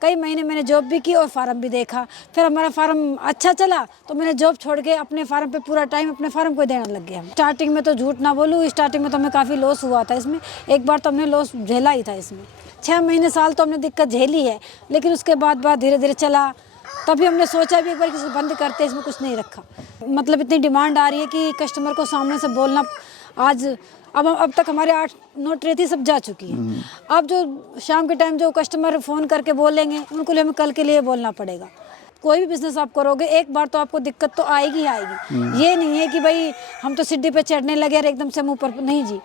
कई महीने मैंने जॉब भी की और फार्म भी देखा। फिर हमारा फार्म अच्छा चला तो मैंने जॉब छोड़ के अपने फार्म पे पूरा टाइम अपने फार्म को देने लग गया। स्टार्टिंग में तो झूठ ना बोलूँ, स्टार्टिंग में तो हमें काफ़ी लॉस हुआ था इसमें। एक बार तो हमने लॉस झेला ही था इसमें। 6 महीने साल तो हमने दिक्कत झेली है, लेकिन उसके बाद धीरे धीरे चला। तभी हमने सोचा भी एक बार किसी बंद करते, इसमें कुछ नहीं रखा। मतलब इतनी डिमांड आ रही है कि कस्टमर को सामने से बोलना आज अब तक हमारे 8-9 ट्रे सब जा चुकी है। अब जो शाम के टाइम जो कस्टमर फ़ोन करके बोलेंगे उनको लिए हमें कल के लिए बोलना पड़ेगा। कोई भी बिज़नेस आप करोगे एक बार तो आपको दिक्कत तो आएगी ही आएगी। ये नहीं है कि भाई हम तो सीढ़ी पे चढ़ने लगे और एकदम से हम ऊपर नहीं जी।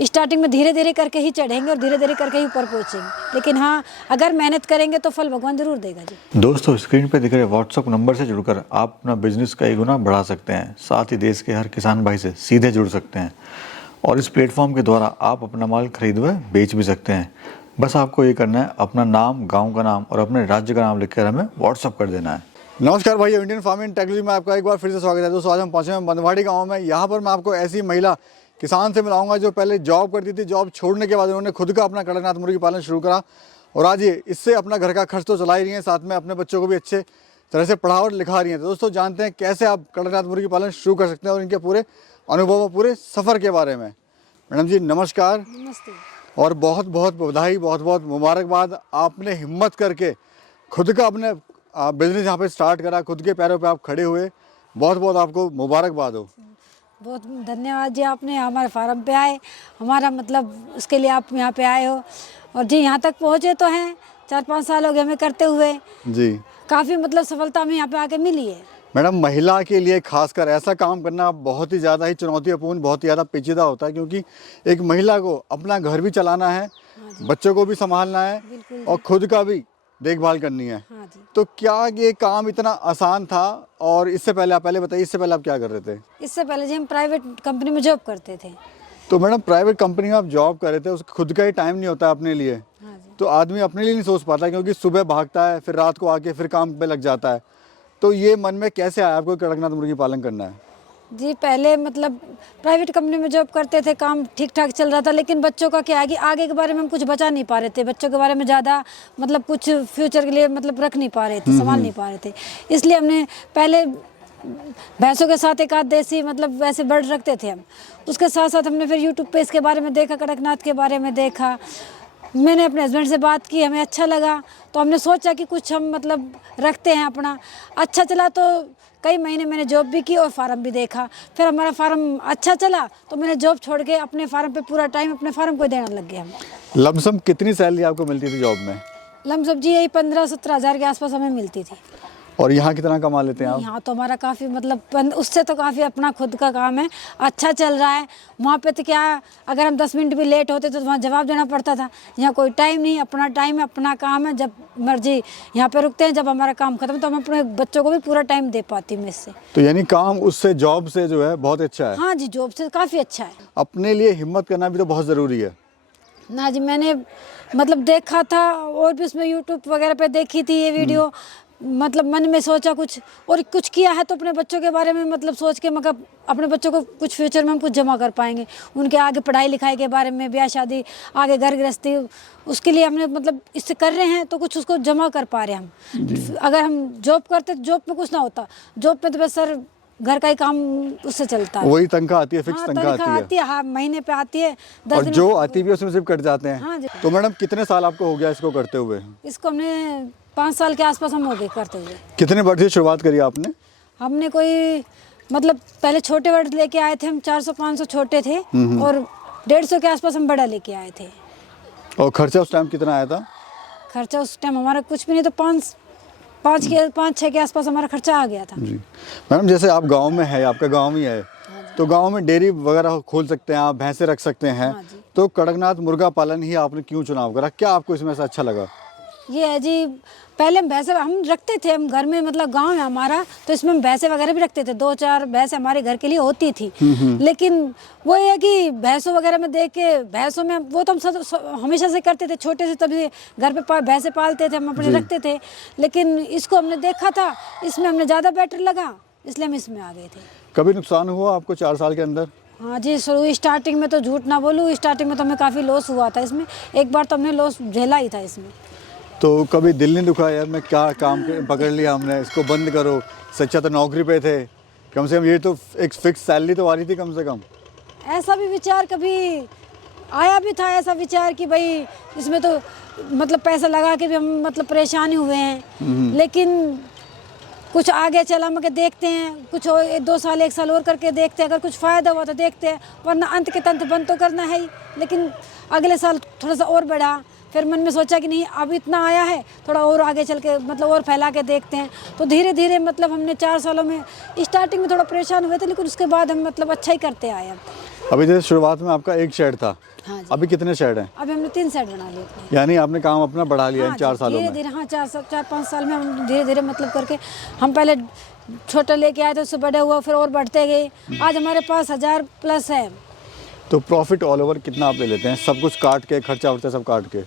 स्टार्टिंग में धीरे धीरे करके ही चढ़ेंगे और धीरे धीरे करके ही ऊपर पहुंचेंगे, लेकिन हाँ अगर मेहनत करेंगे तो फल भगवान जरूर देगा जी। दोस्तों, स्क्रीन पे दिख रहे व्हाट्सएप नंबर से जुड़कर आप अपना बिजनेस कई गुना बढ़ा सकते हैं। साथ ही देश के हर किसान भाई से सीधे जुड़ सकते हैं और इस प्लेटफॉर्म के द्वारा आप अपना माल खरीद व बेच भी सकते हैं। बस आपको ये करना है, अपना नाम, गाँव का नाम और अपने राज्य का नाम लिखकर हमें व्हाट्सअप कर देना है। नमस्कार भाई, इंडियन फार्मिंग टेक्नोलॉजी में आपका एक बार फिर से स्वागत है। दोस्तों आज हम पहुंचे हैं बंदवाड़ी गांव में। यहाँ पर मैं आपको ऐसी महिला किसान से मिलाऊंगा जो पहले जॉब करती थी। जॉब छोड़ने के बाद उन्होंने खुद का अपना कड़कनाथ मुर्गी पालन शुरू करा और आज ये इससे अपना घर का खर्च तो चला ही रही हैं, साथ में अपने बच्चों को भी अच्छे तरह से पढ़ा और लिखा रही हैं। तो दोस्तों जानते हैं कैसे आप कड़कनाथ मुर्गी पालन शुरू कर सकते हैं और इनके पूरे अनुभव और पूरे सफ़र के बारे में। मैडम जी नमस्कार। नमस्ते। और बहुत बहुत बधाई, बहुत बहुत मुबारकबाद। आपने हिम्मत करके खुद का अपने बिजनेस यहाँ पे स्टार्ट करा, खुद के पैरों पे आप खड़े हुए। बहुत बहुत आपको मुबारकबाद हो। बहुत धन्यवाद जी, आपने हमारे फार्म पे आए, हमारा मतलब उसके लिए आप यहाँ पे आए हो। और जी यहाँ तक पहुँचे तो हैं, 4-5 साल हो गए हमें करते हुए जी। काफ़ी मतलब सफलता हमें यहाँ पे आके मिली है। मैडम महिला के लिए खासकर ऐसा काम करना बहुत ही ज़्यादा ही चुनौतीपूर्ण, बहुत ही ज़्यादा पेचीदा होता है, क्योंकि एक महिला को अपना घर भी चलाना है, बच्चों को भी संभालना है और खुद का भी देखभाल करनी है। हाँ जी। तो क्या ये काम इतना आसान था? और इससे पहले आप बताइए, इससे पहले आप क्या कर रहे थे? इससे पहले जी हम प्राइवेट कंपनी में जॉब करते थे। तो मैडम प्राइवेट कंपनी में आप जॉब कर रहे थे, उसका खुद का ही टाइम नहीं होता अपने लिए। हाँ जी। तो आदमी अपने लिए नहीं सोच पाता, क्योंकि सुबह भागता है फिर रात को आके फिर काम पे लग जाता है। तो ये मन में कैसे आया आपको कड़कनाथ मुर्गी पालन करना है? जी पहले मतलब प्राइवेट कंपनी में जॉब करते थे, काम ठीक ठाक चल रहा था, लेकिन बच्चों का क्या है कि आगे के बारे में हम कुछ बचा नहीं पा रहे थे। बच्चों के बारे में ज़्यादा मतलब कुछ फ्यूचर के लिए मतलब रख नहीं पा रहे थे, संभाल नहीं पा रहे थे। इसलिए हमने पहले भैंसों के साथ एक आध देसी मतलब वैसे बर्ड रखते थे हम। उसके साथ साथ हमने फिर यूट्यूब पे इसके बारे में देखा, कड़कनाथ के बारे में देखा। मैंने अपने हस्बैंड से बात की, हमें अच्छा लगा तो हमने सोचा कि कुछ हम मतलब रखते हैं अपना। अच्छा चला तो कई महीने मैंने जॉब भी की और फार्म भी देखा। फिर हमारा फार्म अच्छा चला तो मैंने जॉब छोड़ के अपने फार्म पे पूरा टाइम अपने फार्म को देने लग गया। लमसम कितनी सैलरी आपको मिलती थी जॉब में? लमसम जी यही 15-17 हज़ार के आसपास हमें मिलती थी। और यहाँ कितना कमा लेते हैं आप? यहाँ तो हमारा काफ़ी मतलब उससे तो काफ़ी अपना खुद का काम है, अच्छा चल रहा है। वहाँ पे तो क्या, अगर हम 10 मिनट भी लेट होते तो वहाँ जवाब देना पड़ता था। यहाँ कोई टाइम नहीं, अपना टाइम है, अपना काम है, जब मर्जी यहाँ पे रुकते हैं। जब हमारा काम खत्म तो हम अपने बच्चों को भी पूरा टाइम दे पाती हूँ इससे। तो यानी काम उससे, जॉब से जो है बहुत अच्छा है? हाँ जी, जॉब से काफ़ी अच्छा है। अपने लिए हिम्मत करना भी तो बहुत ज़रूरी है ना जी। मैंने मतलब देखा था और भी उसमें यूट्यूब वगैरह पे देखी थी ये वीडियो, मतलब मन में सोचा कुछ और कुछ किया है तो अपने बच्चों के बारे में मतलब सोच के मतलब अपने बच्चों को कुछ फ्यूचर में हम कुछ जमा कर पाएंगे, उनके आगे पढ़ाई लिखाई के बारे में, ब्याह शादी, आगे घर गृहस्थी, उसके लिए हमने मतलब इससे कर रहे हैं तो कुछ उसको जमा कर पा रहे हैं हम। अगर हम जॉब करते तो जॉब में कुछ ना होता, जॉब में तो बस सर घर का ही काम उससे चलता है। वही तनख्वाह आती है, फिक्स हाँ, तनख्वाह आती है। हाँ महीने पे आती है, 10 और दिन जो आती भी है उसमें सिर्फ कट जाते हैं। हाँ जी। तो मैडम कितने साल आपको हो गया इसको करते हुए? इसको हमने 5 साल के आसपास हम हो गए करते हुए। कितने बर्ड से शुरुआत करी आपने? हमने कोई मतलब पहले छोटे बर्ड लेके आए थे हम, 400-500 छोटे थे और 150 के आसपास हम बड़ा लेके आए थे। और खर्चा उस टाइम कितना आया था? खर्चा उस टाइम हमारा कुछ भी नहीं तो 5-6 के आसपास हमारा खर्चा आ गया था। जी मैडम, जैसे आप गांव में है, आपका गांव ही है, तो गांव में डेयरी वगैरह खोल सकते हैं आप, भैंसे रख सकते हैं। हाँ जी। तो कड़कनाथ मुर्गा पालन ही आपने क्यों चुनाव करा? क्या आपको इसमें से अच्छा लगा? ये है जी, पहले हम भैंसे हम रखते थे, हम घर में मतलब गांव है हमारा तो इसमें हम भैंसे वगैरह भी रखते थे, 2-4 भैंसे हमारे घर के लिए होती थी। लेकिन वो ये है कि भैंसों वगैरह में देख के, भैंसों में वो तो हम हमेशा से करते थे, छोटे से तभी घर पे भैंसे पालते थे, हम अपने रखते थे। लेकिन इसको हमने देखा था, इसमें हमने ज़्यादा बेटर लगा, इसलिए हम इसमें आ गए थे। कभी नुकसान हुआ आपको 4 साल के अंदर? हाँ जी, शुरू स्टार्टिंग में तो झूठ ना बोलूँ, स्टार्टिंग में तो हमें काफ़ी लॉस हुआ था इसमें। एक बार तो हमने लॉस झेला ही था इसमें। तो कभी दिल नहीं दुखा यार मैं क्या पकड़ लिया हमने, इसको बंद करो, सच्चा तो नौकरी पे थे, कम से कम ये तो एक फिक्स सैलरी तो आ रही थी कम से कम। ऐसा भी विचार कभी आया भी था, ऐसा विचार कि भाई इसमें तो मतलब पैसा लगा के भी हम मतलब परेशान हुए हैं, लेकिन कुछ आगे चला मगर देखते हैं, कुछ 2 साल 1 साल और करके देखते हैं, अगर कुछ फ़ायदा हुआ तो देखते हैं, वरना अंत के तंत बंद तो करना है ही। लेकिन अगले साल थोड़ा सा और बढ़ा, फिर मन में सोचा कि नहीं अब इतना आया है, थोड़ा और आगे चल के मतलब और फैला के देखते हैं। तो धीरे धीरे मतलब हमने 4 सालों में स्टार्टिंग में थोड़ा परेशान हुए थे, लेकिन उसके बाद हम मतलब अच्छा ही करते आए। अब अभी जैसे शुरुआत में आपका एक शेड था, हाँ जी, अभी कितने शेड हैं? अभी हमने 3 सेट बना लिए अपने। यानी आपने काम अपना बढ़ा लिया इन हाँ 4 सालों धीरे में। धीरे, हाँ 4-5 साल में हम धीरे धीरे मतलब करके, हम पहले छोटा लेके आए थे, उससे बड़े हुआ, फिर और बढ़ते गए, आज हमारे पास 1000 प्लस है। तो प्रॉफिट ऑल ओवर कितना आप ले लेते हैं, सब कुछ काट के, खर्चा वर्चा सब काट के,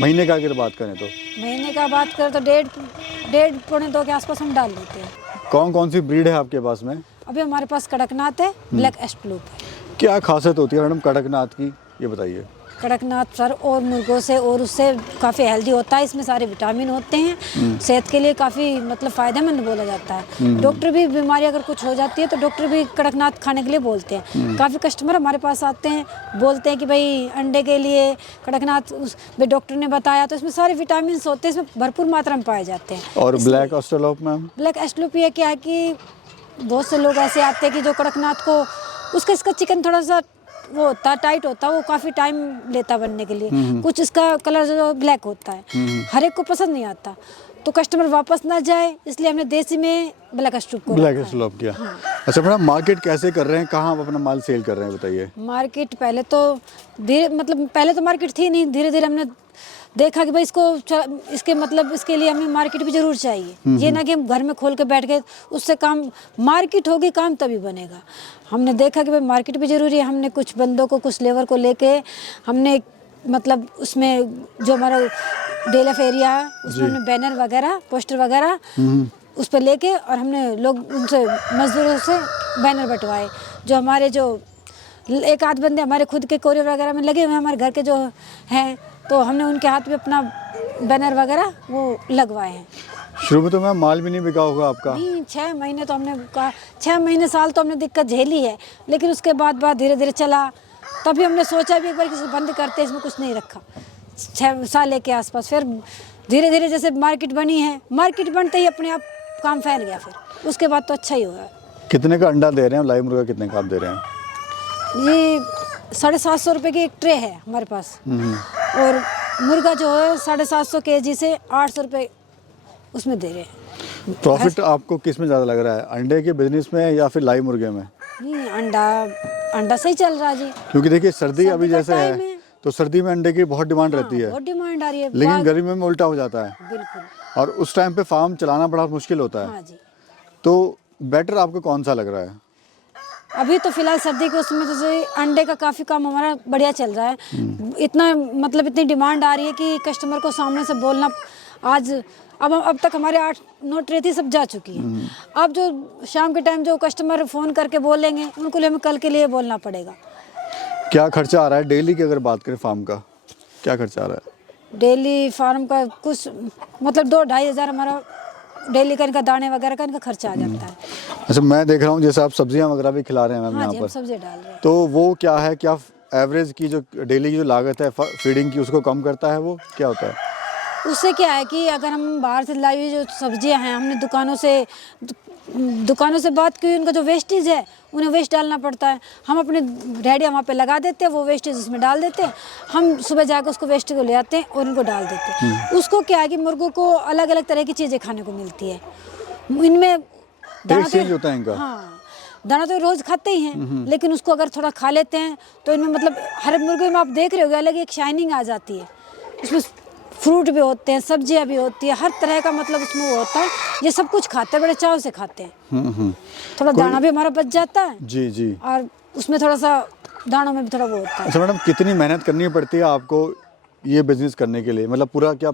महीने का अगर बात करें तो? महीने का बात करें तो 1.5 पौने 2 के आसपास हम डाल देते हैं। कौन कौन सी ब्रीड है आपके पास में? अभी हमारे पास कड़कनाथ है, ब्लैक एस्टलूप है। क्या खासियत होती है मैडम कड़कनाथ की, ये बताइए। कड़कनाथ सर और मुर्गों से और उससे काफ़ी हेल्दी होता है, इसमें सारे विटामिन होते हैं, सेहत के लिए काफ़ी मतलब फ़ायदेमंद बोला जाता है। डॉक्टर भी बीमारी अगर कुछ हो जाती है तो डॉक्टर भी कड़कनाथ खाने के लिए बोलते हैं। काफ़ी कस्टमर हमारे पास आते हैं, बोलते हैं कि भाई अंडे के लिए कड़कनाथ भाई डॉक्टर ने बताया, तो इसमें सारे विटामिन होते हैं, इसमें भरपूर मात्रा में पाए जाते हैं। और ब्लैक एस्ट्रोलोप मैम? ब्लैक एस्टलूप ये क्या है कि बहुत से लोग ऐसे आते हैं कि जो कड़कनाथ को इसका चिकन थोड़ा सा वो होता है, टाइट होता है, वो काफ़ी टाइम लेता बनने के लिए, कुछ इसका कलर जो ब्लैक होता है, हर एक को पसंद नहीं आता, तो कस्टमर वापस ना जाए इसलिए हमने देसी में ब्लैक एस्ट्रोलोप किया। हाँ। अच्छा मैडम, मार्केट कैसे कर रहे हैं, कहाँ आप अपना माल सेल कर रहे हैं बताइए? मार्केट पहले तो पहले तो मार्केट थी नहीं, धीरे धीरे हमने देखा कि भाई इसके मतलब इसके लिए हमें मार्केट भी जरूर चाहिए। ये ना कि हम घर में खोल के बैठ गए, उससे काम, मार्केट होगी काम तभी बनेगा। हमने देखा कि भाई मार्केट भी जरूरी है। हमने कुछ बंदों को, कुछ लेबर को लेके हमने मतलब उसमें जो हमारा डेलफ एरिया है उसमें हमने बैनर वगैरह, पोस्टर वगैरह उस पर लेके, और हमने लोग उनसे मजदूरों से बैनर बंटवाए। जो हमारे जो एक आध बंदे हमारे खुद के कोरियर वगैरह में लगे हुए हैं, हमारे घर के जो हैं, तो हमने उनके हाथ में अपना बैनर वगैरह वो लगवाए हैं। शुरू में तो मैम माल भी नहीं बिका होगा आपका? नहीं, 6 महीने तो हमने 6 महीने साल तो हमने दिक्कत झेली है, लेकिन उसके बाद धीरे धीरे चला। तभी हमने सोचा भी एक बार किसी बंद करते, इसमें कुछ नहीं रखा 6 साल के आसपास। फिर धीरे धीरे जैसे मार्केट बनी है, मार्केट बनते ही अपने आप काम फैल गया, फिर उसके बाद तो अच्छा ही हुआ। कितने का अंडा दे रहे हैं लाइव मुर्गा, कितने का आप दे रहे हैं? ये 750 रुपये की एक ट्रे है हमारे पास, और मुर्गा जो है 750 kg से 800 रुपये उसमें दे रहे हैं। प्रॉफिट आपको किस में ज़्यादा लग रहा है, अंडे के बिजनेस में या फिर लाइव मुर्गे में? नहीं, अंडा सही चल रहा है जी, क्योंकि देखिए सर्दी अभी का जैसे टाइम है तो सर्दी में अंडे की बहुत डिमांड रहती है, बहुत डिमांड आ रही है, लेकिन गर्मी में उल्टा हो जाता है, बिल्कुल। और उस टाइम पे फार्म चलाना बड़ा मुश्किल होता है। हाँ जी, तो बेटर आपको कौन सा लग रहा है? अभी तो फिलहाल सर्दी के उसमें तो अंडे का काफ़ी काम हमारा बढ़िया चल रहा है। इतना मतलब इतनी डिमांड आ रही है कि कस्टमर को सामने से बोलना, आज अब तक हमारे 8-9 ट्रे थी, सब जा चुकी है। अब जो शाम के टाइम जो कस्टमर फ़ोन करके बोलेंगे उनको लिए हमें कल के लिए बोलना पड़ेगा। क्या खर्चा आ रहा है डेली की, अगर बात करें फार्म का क्या खर्चा आ रहा है? डेली फार्म का कुछ मतलब 2-2.5 हज़ार हमारा डेली का इनका दाने वगैरह का इनका खर्चा आ जाता है। अच्छा, मैं देख रहा हूँ जैसे आप सब्जियां वगैरह भी खिला रहे हैं मैम हाँ यहाँ जी, हम पर, सब्जी डाल रहे हैं। तो वो क्या है, क्या एवरेज की जो डेली की जो लागत है फीडिंग की उसको कम करता है, वो क्या होता है? उससे क्या है कि अगर हम बाहर से लाई हुई जो सब्जियां हैं, हमने दुकानों से बात की, उनका जो वेस्टेज है उन्हें वेस्ट डालना पड़ता है। हम अपने रेडिया वहाँ पे लगा देते हैं, वो वेस्टेज उसमें डाल देते हैं। हम सुबह जाकर उसको वेस्टेज को ले आते हैं और उनको डाल देते हैं। उसको क्या है कि मुर्गों को अलग अलग तरह की चीज़ें खाने को मिलती है। इनमें दाना चेंज होता है इनका। हाँ, दाना तो रोज़ खाते ही हैं, लेकिन उसको अगर थोड़ा खा लेते हैं तो इनमें मतलब हर मुर्गे में आप देख रहे होगे अलग एक शाइनिंग आ जाती है। उसमें फ्रूट भी होते हैं, सब्जियां भी होती है, हर तरह का मतलब उसमें वो होता है। ये सब कुछ खाते हैं, बड़े चाव से खाते हैं। थोड़ा दाना भी हमारा बच जाता है जी जी, और उसमें थोड़ा सा दानों में भी थोड़ा वो होता है। अच्छा मैडम, कितनी मेहनत करनी पड़ती है आपको ये बिजनेस करने के लिए? मतलब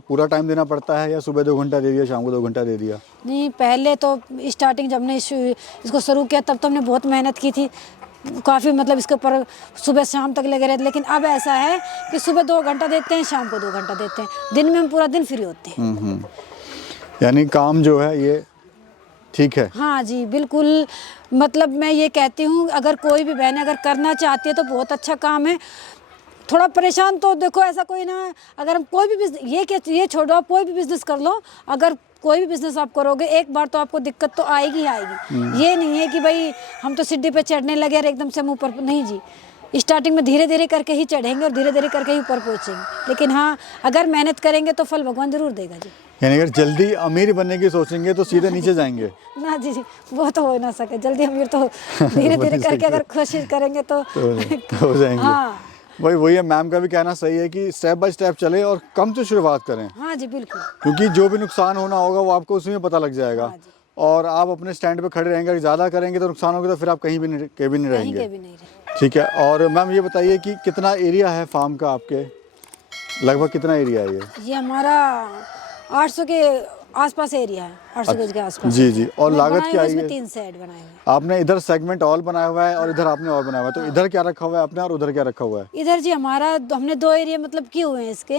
पूरा टाइम देना पड़ता है या सुबह 2 घंटा दे दिया, शाम को 2 घंटा दे दिया? नहीं, पहले तो स्टार्टिंग जब हमने इसको शुरू किया तब तो हमने बहुत मेहनत की थी। काफ़ी मतलब इसके ऊपर सुबह शाम तक लगे रहते, लेकिन अब ऐसा है कि सुबह 2 घंटा देते हैं, शाम को 2 घंटा देते हैं, दिन में हम पूरा दिन फ्री होते हैं। यानी काम जो है ये ठीक है। हाँ जी बिल्कुल, मतलब मैं ये कहती हूँ अगर कोई भी बहन अगर करना चाहती है तो बहुत अच्छा काम है। थोड़ा परेशान तो देखो ऐसा कोई ना, अगर हम कोई भी बिजनेस ये छोड़ो, आप कोई भी बिजनेस कर लो, अगर कोई भी बिजनेस आप करोगे एक बार तो आपको दिक्कत तो आएगी ही आएगी। ये नहीं है कि भाई हम तो सीढ़ी पे चढ़ने लगे और एकदम से हम ऊपर, नहीं जी, स्टार्टिंग में धीरे धीरे करके ही चढ़ेंगे और धीरे धीरे करके ही ऊपर पहुँचेंगे, लेकिन हाँ अगर मेहनत करेंगे तो फल भगवान जरूर देगा जी। यानी अगर जल्दी अमीर बनने की सोचेंगे तो सीधे नीचे जाएंगे। ना जी जी, वो तो हो ना सके जल्दी अमीर, तो धीरे धीरे करके अगर कोशिश करेंगे तो हो जाएंगे। हाँ वही है, मैम का भी कहना सही है कि स्टेप बाय स्टेप चले और कम से शुरुआत करें, हाँ जी बिल्कुल। क्योंकि जो भी नुकसान होना होगा वो आपको उसी में पता लग जाएगा। हाँ जी। और आप अपने स्टैंड पे खड़े रहेंगे, अगर ज़्यादा करेंगे तो नुकसान होगा तो फिर आप कहीं भी नहीं कहीं रहेंगे। के भी नहीं रहे। ठीक है। और मैम ये बताइए कि कितना एरिया है फार्म का आपके, लगभग कितना एरिया है ये हमारा 800 के आसपास एरिया है, 800 गज के आसपास। जी जी। और हमने लागत बनाए क्या हुए है इसमें ये? 3 शेड बनाए हुए हैं। आपने इधर सेगमेंट ऑल बनाया हुआ है और इधर आपने और बनाया हुआ है, तो इधर क्या रखा हुआ है आपने और उधर क्या रखा हुआ है? इधर जी हमारा हमने 2 एरिया मतलब किए हुए हैं इसके।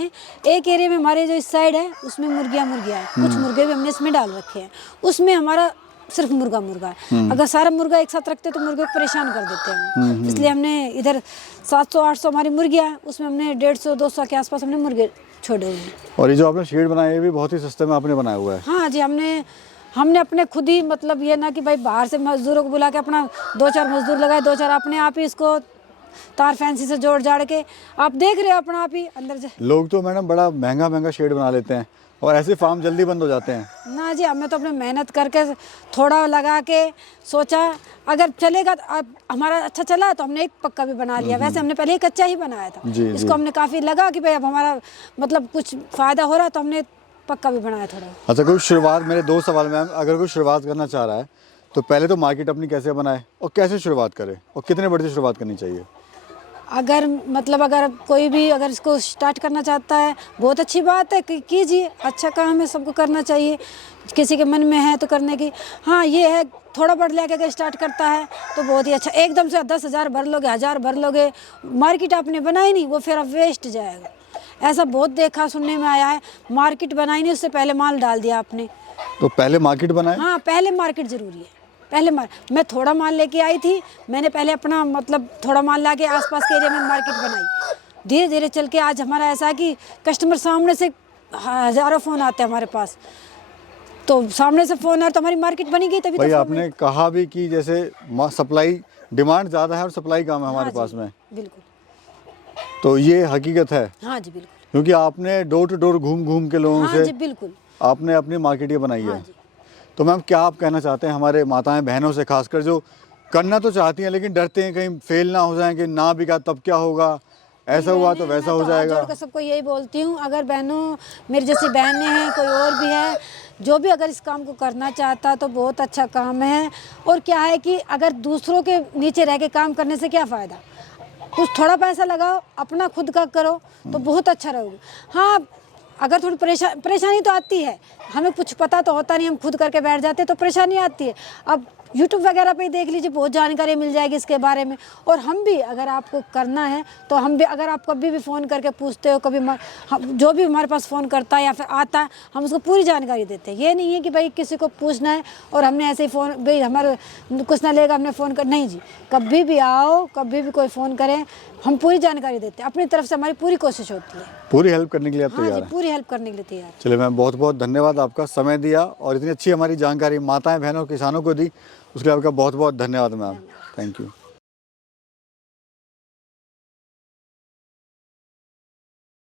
एक एरिया में हमारे जो इस साइड है उसमें मुर्गियाँ है, कुछ मुर्गे भी हमने इसमें डाल रखे हैं, उसमें हमारा सिर्फ मुर्गा है। अगर सारा मुर्गा एक साथ रखते तो मुर्गे को परेशान कर देते हैं, इसलिए हमने इधर 700-800 हमारी मुर्गियाँ हैं, उसमें हमने 150-200 के आसपास हमने मुर्गे छोड़े हुए हैं। और ये जो आपने शेड बनाया है भी बहुत ही सस्ते में आपने बनाया हुआ है। हाँ जी, हमने अपने खुद ही मतलब ये ना कि भाई बाहर से मजदूरों को बुला के अपना 2-4 मजदूर लगाए, 2-4 अपने आप ही इसको तार फैंसी से जोड़ जाड़ के आप देख रहे हो अपना आप ही अंदर से। लोग तो मैडम बड़ा महंगा शेड बना लेते हैं और ऐसे फार्म जल्दी बंद हो जाते हैं। ना जी, हमें तो अपने मेहनत करके थोड़ा लगा के सोचा अगर चलेगा तो अब हमारा अच्छा चला तो हमने एक पक्का भी बना लिया। वैसे हमने पहले एक कच्चा ही बनाया था, जी, इसको जी। हमने काफ़ी लगा कि भाई अब हमारा मतलब कुछ फ़ायदा हो रहा है तो हमने पक्का भी बनाया थोड़ा। अच्छा, कोई शुरुआत, मेरे 2 सवाल मैम, अगर कोई शुरुआत करना चाह रहा है तो पहले तो मार्केट अपनी कैसे बनाए और कैसे शुरुआत करे और कितने बड़े से शुरुआत करनी चाहिए? अगर मतलब अगर कोई भी अगर इसको स्टार्ट करना चाहता है बहुत अच्छी बात है कि कीजिए, अच्छा काम है, सबको करना चाहिए, किसी के मन में है तो करने की। हाँ ये है थोड़ा बढ़ लेके अगर स्टार्ट करता है तो बहुत ही अच्छा, एकदम से 10,000 भर लोगे, 1000 भर लोगे, मार्केट आपने बनाई नहीं वो फिर अब वेस्ट जाएगा। ऐसा बहुत देखा सुनने में आया है, मार्केट बनाई नहीं उससे पहले माल डाल दिया आपने। तो पहले मार्केट बनाए। हाँ पहले मार्केट ज़रूरी है, पहले मैं थोड़ा माल लेके आई थी, मैंने पहले अपना मतलब थोड़ा माल ला के आसपास के एरिया में मार्केट बनाई, धीरे धीरे चल के आज हमारा ऐसा है कि कस्टमर सामने से हज़ारों फ़ोन आते हैं हमारे पास, तो सामने से फ़ोन आए तो हमारी मार्केट बनी गई तभी। भाई तो आपने कहा भी कि जैसे सप्लाई, डिमांड ज़्यादा है और सप्लाई कम है हमारे पास में, बिल्कुल। तो ये हकीकत है। हाँ जी बिल्कुल। क्योंकि आपने डोर टू डोर घूम घूम के लोगों हाँ जी से बिल्कुल। आपने अपनी मार्केट ये बनाई हाँ है। जी। तो मैम क्या आप कहना चाहते हैं हमारे माताएं बहनों से, खासकर जो करना तो चाहती हैं लेकिन डरते हैं कहीं फेल ना हो जाए, कि ना बिका तब क्या होगा, ऐसा हुआ तो वैसा हो जाएगा? मैं तो सबको यही बोलती हूँ, अगर बहनों मेरी जैसी बहनें हैं, कोई और भी है, जो भी अगर इस काम को करना चाहता तो बहुत अच्छा काम है। और क्या है कि अगर दूसरों के नीचे रह के काम करने से क्या फ़ायदा, कुछ थोड़ा पैसा लगाओ अपना खुद का करो तो बहुत अच्छा रहोगे। हाँ अगर थोड़ी परेशानी तो आती है, हमें कुछ पता तो होता नहीं, हम खुद करके बैठ जाते तो परेशानी आती है। अब YouTube वगैरह पे देख लीजिए, बहुत जानकारी मिल जाएगी इसके बारे में। और हम भी अगर आपको करना है तो हम भी, अगर आप कभी भी फ़ोन करके पूछते हो, कभी जो भी हमारे पास फ़ोन करता है या फिर आता है, हम उसको पूरी जानकारी देते हैं। ये नहीं है कि भाई किसी को पूछना है और हमने ऐसे ही फ़ोन, भाई हमारे कुछ ना लेगा हमने फ़ोन कर, नहीं जी, कभी भी आओ, कभी भी कोई फ़ोन करें, हम पूरी जानकारी देते हैं, अपनी तरफ से हमारी पूरी कोशिश होती है, पूरी हेल्प करने के लिए आप हाँ तैयार जी, हैं? पूरी हेल्प करने के लिए तैयार। चलिए मैम, बहुत बहुत धन्यवाद, आपका समय दिया और इतनी अच्छी हमारी जानकारी माताएं बहनों किसानों को दी, उसके लिए आपका बहुत बहुत धन्यवाद मैम। Thank you.